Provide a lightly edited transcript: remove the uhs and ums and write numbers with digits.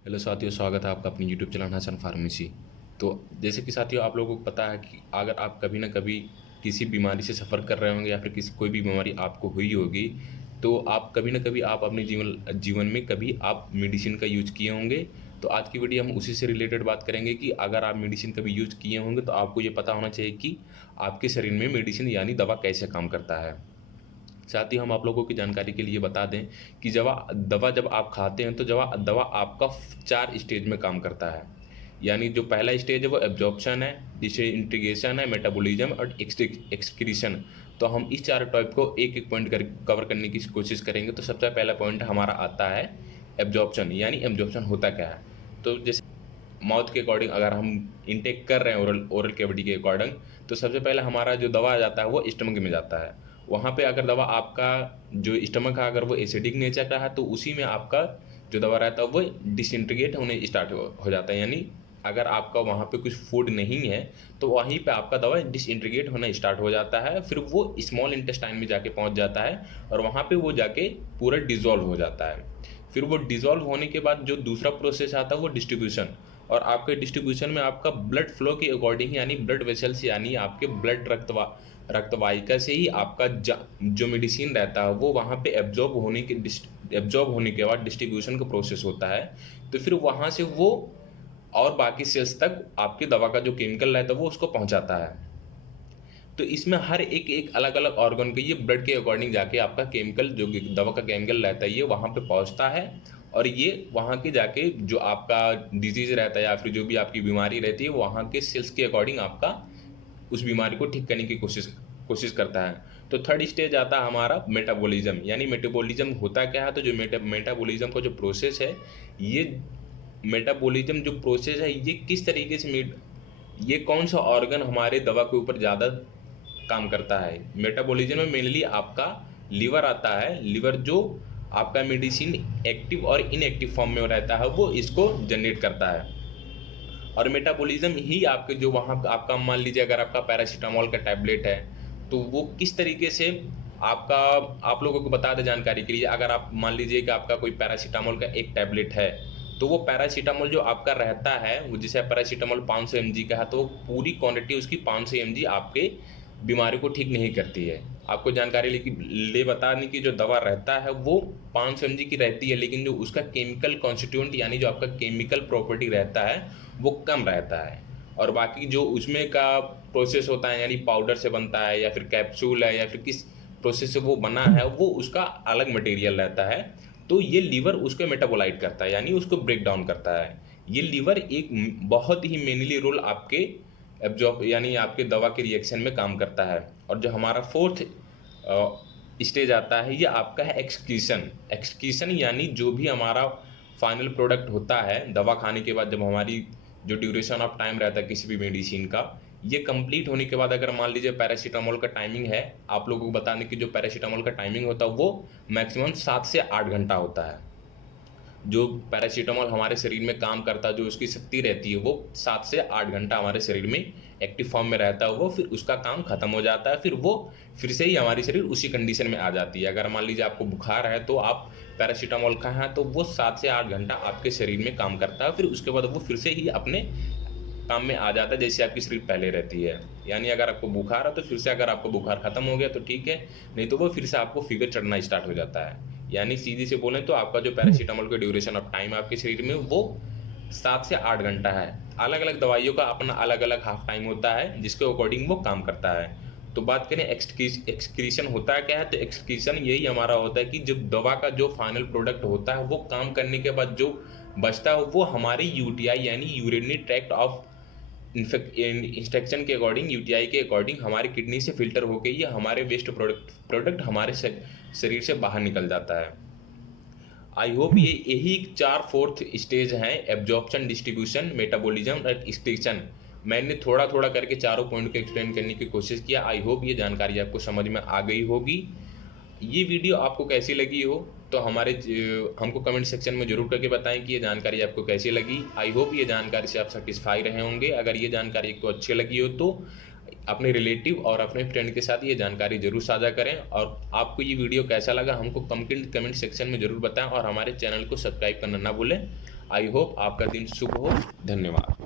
Hello साथियों, स्वागत है आपका अपनी यूट्यूब चैनल हसन फार्मेसी। तो जैसे कि साथियों, आप लोगों को पता है कि अगर आप कभी ना कभी किसी बीमारी से सफ़र कर रहे होंगे या फिर किसी कोई भी बीमारी आपको हुई होगी, तो आप कभी ना कभी आप अपने जीवन जीवन में कभी आप मेडिसिन का यूज किए होंगे। तो आज की वीडियो हम उसी से रिलेटेड बात करेंगे कि अगर आप मेडिसिन कभी यूज किए होंगे तो आपको ये पता होना चाहिए कि आपके शरीर में मेडिसिन यानी दवा कैसे काम करता है। साथ ही हम आप लोगों की जानकारी के लिए बता दें कि दवा जब आप खाते हैं तो दवा आपका 4 स्टेज में काम करता है। यानी जो पहला स्टेज है वो एब्जॉर्प्शन है, डिसइंटीग्रेशन है, मेटाबॉलिज्म और एक्सक्रीशन। तो हम इस 4 टॉपिक को एक एक पॉइंट कवर करने की कोशिश करेंगे। तो सबसे पहला पॉइंट हमारा आता है एब्जॉर्प्शन। यानी एब्जॉर्प्शन होता क्या है? तो जैसे माउथ के अकॉर्डिंग अगर हम इनटेक कर रहे हैं ओरल कैविटी के अकॉर्डिंग, तो सबसे पहले हमारा जो दवा जाता है वो स्टमक में जाता है। वहाँ पे अगर दवा आपका जो स्टमक है अगर वो एसिडिक नेचर का है तो उसी में आपका जो दवा रहता है वो डिसइंटीग्रेट होने स्टार्ट हो जाता है। यानी अगर आपका वहाँ पे कुछ फूड नहीं है तो वहीं पे आपका दवा डिसइंटीग्रेट होना स्टार्ट हो जाता है, फिर वो स्मॉल इंटेस्टाइन में जाके पहुँच जाता है और वहाँ पे वो जाके पूरा डिज़ोल्व हो जाता है। फिर वो डिज़ोल्व होने के बाद जो दूसरा प्रोसेस आता है वो डिस्ट्रीब्यूशन। और आपके डिस्ट्रीब्यूशन में आपका ब्लड फ्लो के अकॉर्डिंग यानी ब्लड वेसल्स यानी आपके ब्लड रक्तवाहिका से ही आपका जो मेडिसिन रहता है वो वहाँ पे एब्जॉर्ब होने के बाद डिस्ट्रीब्यूशन का प्रोसेस होता है। तो फिर वहाँ से वो और बाकी सेल्स तक आपकी दवा का जो केमिकल रहता है वो उसको पहुँचाता है। तो इसमें हर एक एक अलग अलग ऑर्गन के ये ब्लड के अकॉर्डिंग जाके आपका केमिकल जो दवा का केमिकल रहता है ये वहाँ पे पहुँचता है। और ये वहाँ के जाके जो आपका डिजीज़ रहता है या फिर जो भी आपकी बीमारी रहती है वहाँ के सेल्स के अकॉर्डिंग आपका उस बीमारी को ठीक करने की कोशिश करता है। तो थर्ड स्टेज आता है हमारा मेटाबॉलिज्म। यानी मेटाबॉलिज्म होता क्या है? तो जो मेटाबॉलिज्म का जो प्रोसेस है, ये मेटाबॉलिज्म जो प्रोसेस है ये किस तरीके से ये कौन सा ऑर्गन हमारे दवा के ऊपर ज़्यादा काम करता है। मेटाबॉलिज्म में मेनली आपका लीवर आता है। लीवर जो आपका मेडिसिन एक्टिव और इनएक्टिव फॉर्म में रहता है वो इसको जनरेट करता है। और मेटाबॉलिज्म ही आपके जो वहाँ आपका मान लीजिए अगर आपका पैरासीटामोल का टैबलेट है तो वो किस तरीके से आपका आप लोगों को बता दें जानकारी के लिए, अगर आप मान लीजिए कि आपका कोई पैरासीटामोल का एक टैबलेट है तो वो पैरासीटामोल जो आपका रहता है वो जैसे पैरासीटामोल 500 mg का है तो पूरी क्वांटिटी उसकी 500 mg आपके बीमारी को ठीक नहीं करती है। आपको जानकारी ले बताने की जो दवा रहता है वो 500 mg की रहती है, लेकिन जो उसका केमिकल कॉन्स्टिट्यूएंट यानी जो आपका केमिकल प्रॉपर्टी रहता है वो कम रहता है। और बाकी जो उसमें का प्रोसेस होता है यानी पाउडर से बनता है या फिर कैप्सूल है या फिर किस प्रोसेस से वो बना है वो उसका अलग मटेरियल रहता है। तो ये लीवर उसको मेटाबोलाइट करता है यानी उसको ब्रेक डाउन करता है। ये लीवर एक बहुत ही मेनली रोल आपके एब्जॉर्ब यानी आपके दवा के रिएक्शन में काम करता है। और जो हमारा फोर्थ स्टेज आता है ये आपका है एक्सक्रीशन। एक्सक्रीशन यानी जो भी हमारा फाइनल प्रोडक्ट होता है दवा खाने के बाद, जब हमारी जो ड्यूरेशन ऑफ टाइम रहता है किसी भी मेडिसिन का, ये कंप्लीट होने के बाद अगर मान लीजिए पैरासीटामोल का टाइमिंग है, आप लोगों को बताने की जो पैरासीटामोल का टाइमिंग होता है वो मैक्सिमम 7 से 8 घंटा होता है। जो पैरासीटामोल हमारे शरीर में काम करता है, जो उसकी शक्ति रहती है वो 7 से 8 घंटा हमारे शरीर में एक्टिव फॉर्म में रहता है। वो फिर उसका काम खत्म हो जाता है, फिर वो फिर से ही हमारी शरीर उसी कंडीशन में आ जाती है। अगर मान लीजिए आपको बुखार है तो आप पैरासीटामोल खाएं तो वो 7 से 8 घंटा आपके शरीर में काम करता है, फिर उसके बाद वो फिर से ही अपने काम में आ जाता है जैसे आपकी शरीर पहले रहती है। यानी अगर आपको बुखार है तो फिर से अगर आपको बुखार खत्म हो गया तो ठीक है, नहीं तो वो फिर से आपको फीवर चढ़ना स्टार्ट हो जाता है। यानी सीधी से बोलें तो आपका जो पैरासीटामोल का ड्यूरेशन ऑफ टाइम आपके शरीर में वो 7 से 8 घंटा है। अलग अलग दवाइयों का अपना अलग अलग हाफ टाइम होता है जिसके अकॉर्डिंग वो काम करता है। तो बात करें एक्सक्रीशन होता है क्या है, तो एक्सक्रीशन यही हमारा होता है कि जब दवा का जो फाइनल प्रोडक्ट होता है वो काम करने के बाद जो बचता है वो हमारी यूटीआई यानी यूरिनरी ट्रैक्ट ऑफ इंस्ट्रक्शन के अकॉर्डिंग, यूटीआई के अकॉर्डिंग हमारी किडनी से फिल्टर होकर ये हमारे वेस्ट प्रोडक्ट हमारे शरीर से बाहर निकल जाता है। आई होप ये यही 4 फोर्थ स्टेज हैं, एब्जॉर्प्शन, डिस्ट्रीब्यूशन, मेटाबॉलिज्म और एक्सक्रीशन। मैंने थोड़ा थोड़ा करके चारों पॉइंट को एक्सप्लेन करने की कोशिश किया। आई होप ये जानकारी आपको समझ में आ गई होगी। ये वीडियो आपको कैसी लगी हो तो हमको कमेंट सेक्शन में जरूर करके बताएं कि ये जानकारी आपको कैसी लगी। आई होप ये जानकारी से आप सेटिस्फाई रहे होंगे। अगर ये जानकारी आपको अच्छी लगी हो तो अपने रिलेटिव और अपने फ्रेंड के साथ ये जानकारी जरूर साझा करें। और आपको ये वीडियो कैसा लगा हमको कमेंट सेक्शन में जरूर बताएं और हमारे चैनल को सब्सक्राइब करना ना भूलें। आई होप आपका दिन शुभ हो। धन्यवाद।